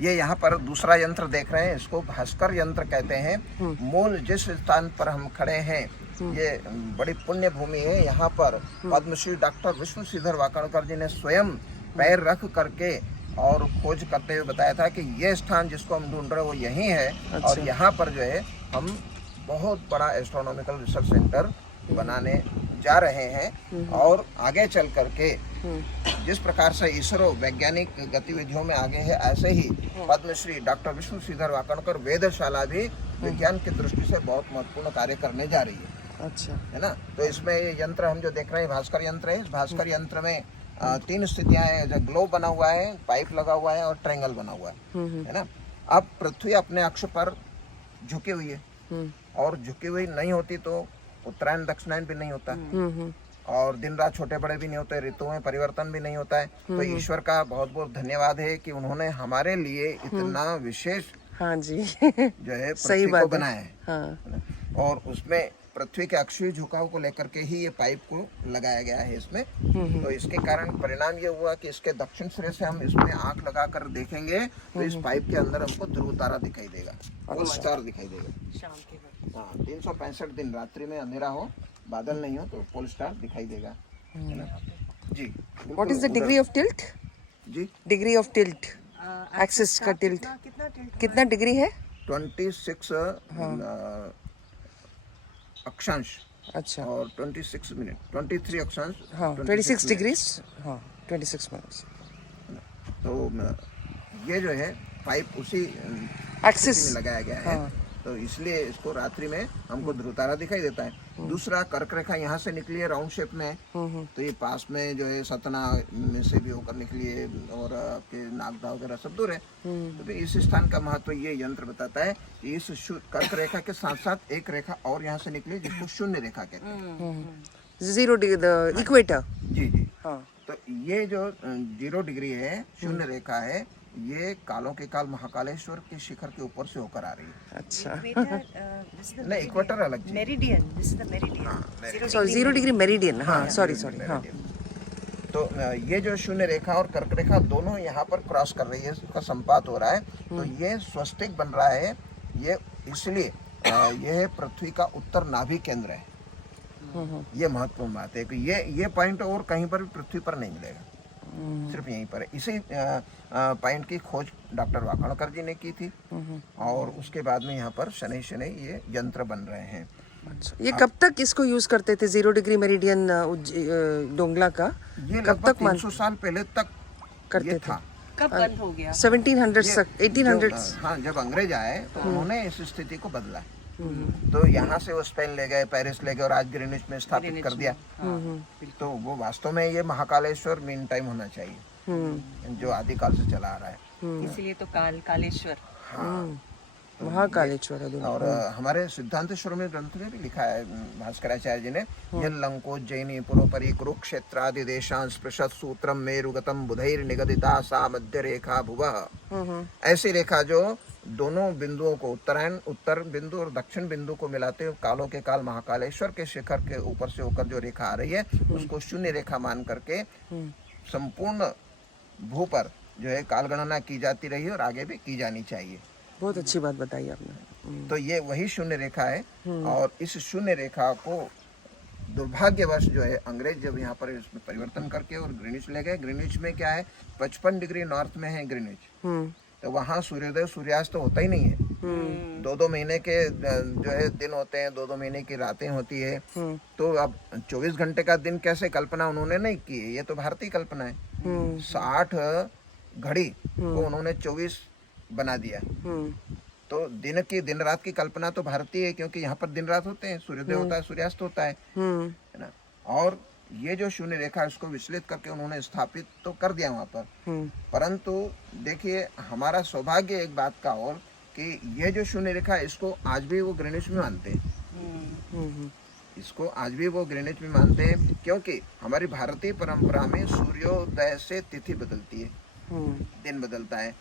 ये यहाँ पर दूसरा यंत्र देख रहे हैं, इसको भास्कर यंत्र कहते हैं। मूल जिस स्थान पर हम खड़े हैं ये बड़ी पुण्य भूमि है। यहाँ पर पद्मश्री डॉक्टर विष्णु श्रीधर वाकणकर जी ने स्वयं पैर रख करके और खोज करते हुए बताया था कि ये स्थान जिसको हम ढूंढ रहे हैं वो यही है। अच्छा। और यहाँ पर जो है हम बहुत बड़ा एस्ट्रोनॉमिकल रिसर्च सेंटर बनाने जा रहे हैं। और आगे चल करके जिस प्रकार से इसरो वैज्ञानिक गतिविधियों में आगे है, ऐसे ही पद्मश्री डॉक्टर विष्णु श्रीधर वाकणकर वेधशाला भी विज्ञान की दृष्टि से बहुत महत्वपूर्ण कार्य करने जा रही है। अच्छा। है ना। तो इसमें ये यंत्र हम जो देख रहे हैं भास्कर यंत्र है। इस भास्कर यंत्र में 3 स्थितियां हैं, जो ग्लोब बना हुआ है, पाइप लगा हुआ है और ट्रायंगल बना हुआ है ना। अब पृथ्वी अपने अक्ष पर झुकी हुई है और झुकी हुई नहीं होती तो उत्तरायण दक्षिणायन भी नहीं होता और दिन रात छोटे बड़े भी नहीं होते, ऋतुओं में परिवर्तन भी नहीं होता है। तो ईश्वर का बहुत बहुत धन्यवाद है कि उन्होंने हमारे लिए इतना विशेष हाँ जी जो है सही पृथ्वी बात को है। बनाया है। हाँ। और उसमें पृथ्वी के अक्षीय झुकाव को लेकर के ही ये पाइप को लगाया गया है इसमें। तो इसके कारण परिणाम ये हुआ कि इसके दक्षिण सिरे से हम इसमें आंख लगा कर देखेंगे तो इस पाइप के अंदर हमको ध्रुव तारा दिखाई देगा, पोल स्टार दिखाई देगा। शाम के वक्त। हाँ, 365 दिन रात्रि में अंधेरा हो, बादल नहीं हो तो पोल स्टार दिखाई देगा, है ना जी। What is the degree of tilt? जी, डिग्री ऑफ टिल्ट, एक्सिस का टिल्ट कितना डिग्री है? 26 अक्षांश अच्छा। और 26 मिनट, 23 अक्षांश, हाँ 26 डिग्रीज। हाँ 26 मिनट्स। तो ये जो है पाइप उसी एक्सिस में लगाया गया है। तो इसलिए इसको रात्रि में हमको ध्रुव तारा दिखाई देता है। दूसरा कर्क रेखा यहाँ से निकली है राउंड शेप में, तो ये पास में जो है सतना में से भी होकर निकली है और आपके नागदा वगैरह सब दूर है। तो इस स्थान का महत्व ये यंत्र बताता है कि इस कर्क रेखा के साथ साथ एक रेखा और यहाँ से निकली जिसको शून्य रेखा कहते हैं। 0 डिग्री द इक्वेटर। जी जी। हाँ। तो ये जो 0 डिग्री है, शून्य रेखा है, ये कालों के काल महाकालेश्वर के शिखर के ऊपर से होकर आ रही है। अच्छा। नहीं, इक्वेटर अलग चीज। Meridian, this is the meridian. Sorry 0 degree meridian. हाँ सॉरी हाँ। तो ये जो शून्य रेखा और कर्क रेखा दोनों यहाँ पर क्रॉस कर रही है, इसका संपात हो रहा है। तो ये स्वस्तिक बन रहा है। ये इसलिए यह पृथ्वी का उत्तर नाभि केंद्र है। ये महत्वपूर्ण बात है कि ये पॉइंट और कहीं पर भी पृथ्वी पर नहीं मिलेगा, सिर्फ यहीं पर है। इसी पॉइंट की खोज डॉक्टर वाकणकर जी ने की थी और उसके बाद में यहाँ पर शनि शनि ये यंत्र बन रहे हैं। अच्छा। ये कब तक इसको यूज करते थे 0 डिग्री मेरिडियन डोंगला का? ये कब तक 300 साल पहले तक करते ये थे? था। कब बंद हो गया? 1700 तक, 1800। हाँ, जब अंग्रेज आए तो उन्होंने इस स्थिति को बदला। तो यहाँ से वो स्पेन ले गए, पेरिस ले गए और आज ग्रीनिच में स्थापित कर दिया। तो वो वास्तव में ये महाकालेश्वर मीन टाइम होना चाहिए जो आदिकाल से चला आ रहा है। इसीलिए तो कालेश्वर। हाँ। महाकालेश्वर है। और हमारे सिद्धांतेश्वर में ग्रंथ में भी लिखा है भास्कराचार्य जी ने, यन लंकोज्जयिनी पुरोपरि कुरुक्षेत्र आदि देशांश स्पृशत सूत्रम मेरुगतम बुधैर निगदिता सा मध्य रेखा भुवः। ऐसी रेखा जो दोनों बिंदुओं को, उत्तरायण उत्तर बिंदु और दक्षिण बिंदु को मिलाते हुए कालों के काल महाकालेश्वर के शिखर के ऊपर से होकर जो रेखा आ रही है उसको शून्य रेखा मान करके संपूर्ण भू पर जो है काल गणना की जाती रही और आगे भी की जानी चाहिए। बहुत अच्छी बात बताई आपने। तो ये वही शून्य रेखा है और इस शून्य रेखा को दुर्भाग्यवश जो है अंग्रेज जब यहाँ पर इसमें परिवर्तन करके और ग्रीनिच ले गए। ग्रीनिच में क्या है, 55 डिग्री नॉर्थ में है ग्रीनिच। तो वहाँ सूर्योदय सूर्यास्त तो होता ही नहीं है। 2-2 महीने के जो है दिन होते हैं, 2-2 महीने की रातें होती है। तो अब 24 घंटे का दिन कैसे कल्पना उन्होंने नहीं की है, ये तो भारतीय कल्पना है। 60 घड़ी को उन्होंने 24 बना दिया। तो दिन रात की कल्पना तो भारतीय है क्योंकि यहाँ पर दिन रात होते हैं, सूर्योदय होता है, सूर्यास्त होता है ना। और ये जो शून्य रेखा इसको विचलित करके उन्होंने स्थापित तो कर दिया वहाँ पर। परंतु देखिए हमारा सौभाग्य एक बात का और कि ये जो शून्य रेखा इसको आज भी वो ग्रीनिच में मानते हैं। इसको आज भी वो ग्रीनिच में मानते हैं क्योंकि हमारी भारतीय परंपरा में सूर्योदय से तिथि बदलती है, दिन बदलता है।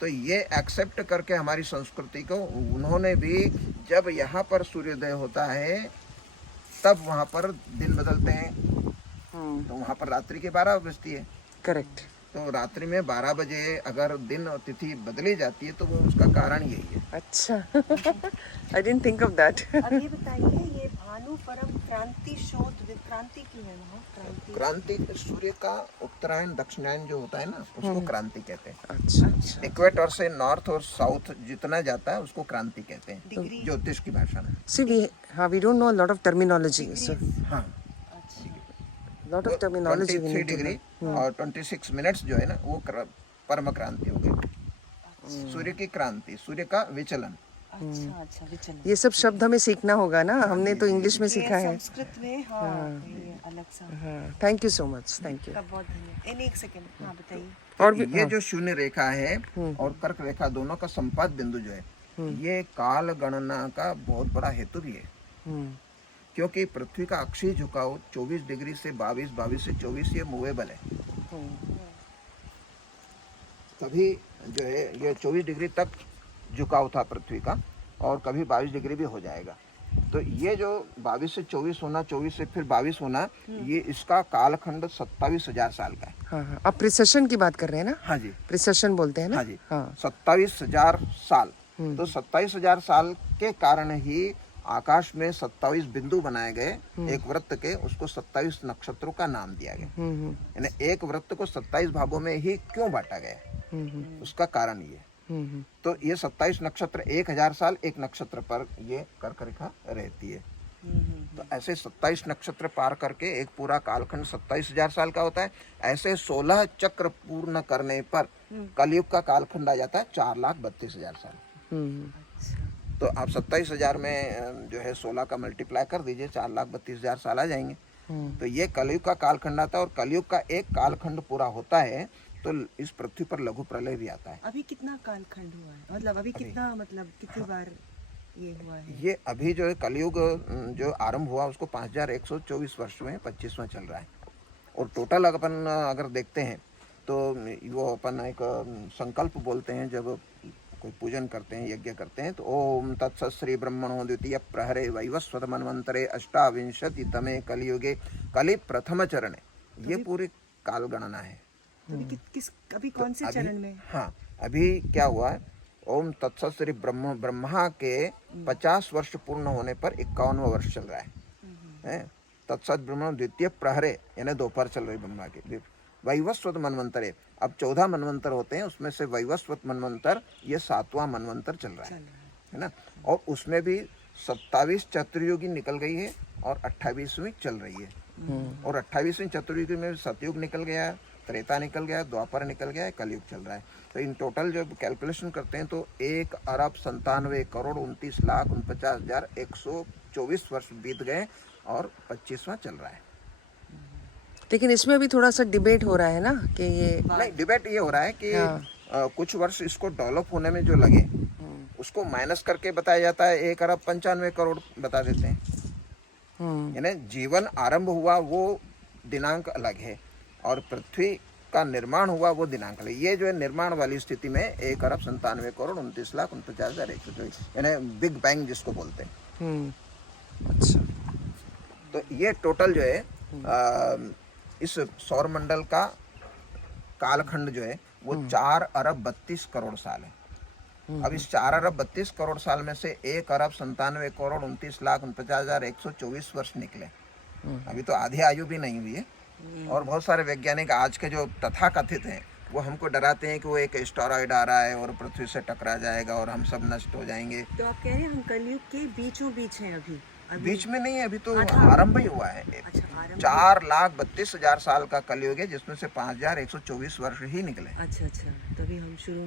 तो ये एक्सेप्ट करके हमारी संस्कृति को उन्होंने भी, जब यहाँ पर सूर्योदय होता है तब वहाँ पर दिन बदलते हैं, तो वहाँ पर रात्रि के 12 बजती है। करेक्ट। तो रात्रि में 12 बजे अगर दिन और तिथि बदली जाती है तो वो उसका कारण यही है। अच्छा I didn't think of that अब ये बताइए, ये भानु परम क्रांति शोध क्रांति की है वहाँ क्रांति। क्रांति सूर्य का उत्तरायण दक्षिणायन जो होता है ना, उसको क्रांति कहते हैं। अच्छा अच्छा इक्वेटर से नॉर्थ और साउथ जितना जाता है उसको क्रांति कहते हैं डिग्री। ज्योतिष की भाषा में। See we don't know a lot of terminology so हाँ, लॉट ऑफ टर्मिनोलॉजी 23 डिग्री और 26 मिनट्स जो है ना वो परम क्रांति हो गई। सूर्य की क्रांति, सूर्य का विचलन। अच्छा अच्छा विचलन। ये सब शब्द हमें सीखना होगा ना, हमने तो इंग्लिश में सीखा है। संस्कृत में हाँ ये अलग सा। हाँ thank you so much, thank you. का बहुत धन्यवाद। एक सेकंड हाँ बताइए। और भी ये जो शून्य रेखा है और कर्क रेखा दोनों का संपात बिंदु जो है, ये काल गणना का बहुत बड़ा हेतु भी है। क्योंकि पृथ्वी का अक्षीय झुकाव 24 डिग्री से 22, 22 से 24 ये मूवेबल है। कभी जो है ये 24 डिग्री तक झुकाव था पृथ्वी का और कभी 22 डिग्री भी हो जाएगा। तो ये जो 22 से 24 होना, 24 से फिर 22 होना, ये इसका कालखंड 27,000 साल का है। हाँ हाँ आप प्रिसेशन की बात कर रहे हैं ना? हाँ जी, प्रिसेशन बोलते हैं ना? हाँ जी, हाँ 27,000 साल। तो 27,000 साल के कारण ही आकाश में 27 बिंदु बनाए गए एक वृत्त के, उसको 27 नक्षत्रों का नाम दिया गया। यानी एक वृत्त को 27 भागों में ही क्यों बांटा गया, उसका कारण ये। तो ये 27 नक्षत्र 1,000 साल एक नक्षत्र पर ये कर्क रेखा रहती है। तो ऐसे 27 नक्षत्र पार करके एक पूरा कालखंड 27,000 साल का होता है। ऐसे 16 चक्र पूर्ण करने पर कलयुग का कालखंड आ जाता है 4,32,000 साल। तो आप 27,000 में जो है 16 का मल्टीप्लाई कर दीजिए, 4,32,000 साल आ जाएंगे। तो ये कलयुग का कालखंड आता है और कलयुग का एक कालखंड पूरा होता है तो इस पृथ्वी पर लघु प्रलय भी आता है। अभी कितना कालखंड हुआ है, मतलब अभी कितना, मतलब कितनी बार ये हुआ है? ये अभी जो है कलयुग जो आरंभ हुआ उसको 5,124 वर्ष में 25वां चल रहा है। और टोटल अपन अगर देखते हैं तो वो अपन एक संकल्प बोलते हैं जब कोई पूजन करते हैं, यज्ञ करते हैं, तो ओम तत्सत श्री ब्रह्मणो द्वितीय प्रहरे वैवस्वत मन्वंतरे अष्टाविंशति तमे कलियुगे कलि प्रथम चरणे, ये पूरी काल गणना है। अभी कौन से चरण में? हाँ अभी क्या हुआ है, ओम तत्सत श्री ब्रह्मा के 50 वर्ष पूर्ण होने पर 51वां वर्ष चल रहा है। तत्सत ब्रह्म द्वितीय प्रहरे यानी दोपहर चल रही ब्रह्मा की। वैवस्वत मनवंतरे, अब 14 मनवंतर होते हैं, उसमें से वैवस्वत मनवंतर ये 7वां मनवंतर चल रहा है ना। और उसमें भी 27 चतुर्युगी निकल गई है और 28वीं चल रही है। और 28वीं चतुर्युगी में सतयुग निकल गया, त्रेता निकल गया, द्वापर निकल गया, कलयुग चल रहा है। तो इन टोटल जब कैलकुलेशन करते हैं तो 1,97,49,49,124 वर्ष बीत गए और 25वां चल रहा है। लेकिन इसमें भी थोड़ा सा डिबेट हो रहा है ना कि ये नहीं, डिबेट ये हो रहा है कि कुछ वर्ष इसको डेवलप होने में जो लगे उसको माइनस करके बताया जाता है, 1,95,00,000,000 बता देते हैं। यानी जीवन आरंभ हुआ वो दिनांक अलग है और पृथ्वी का निर्माण हुआ वो दिनांक अलग। ये जो है निर्माण वाली स्थिति में 1,97,29,49,124 यानी बिग बैंग जिसको बोलते हैं। अच्छा तो ये टोटल जो है इस सौर मंडल का कालखंड जो है वो 4,32,00,00,000 साल है। अब इस 4,32,00,00,000 साल में से 1,97,29,49,124 वर्ष निकले। अभी तो आधी आयु भी नहीं हुई है। और बहुत सारे वैज्ञानिक आज के जो तथाकथित हैं वो हमको डराते हैं कि वो एक एस्टेरॉयड आ रहा है और पृथ्वी से टकरा जाएगा और हम सब नष्ट हो जाएंगे। तो आप कह रहे हैं हम कलयुग के बीचों बीच हैं अभी? बीच में नहीं है, अभी तो आरंभ ही हुआ है। अच्छा, 4,32,000 साल का कलयुग है जिसमें से 5,124 वर्ष ही निकले। अच्छा तभी हम शुरू में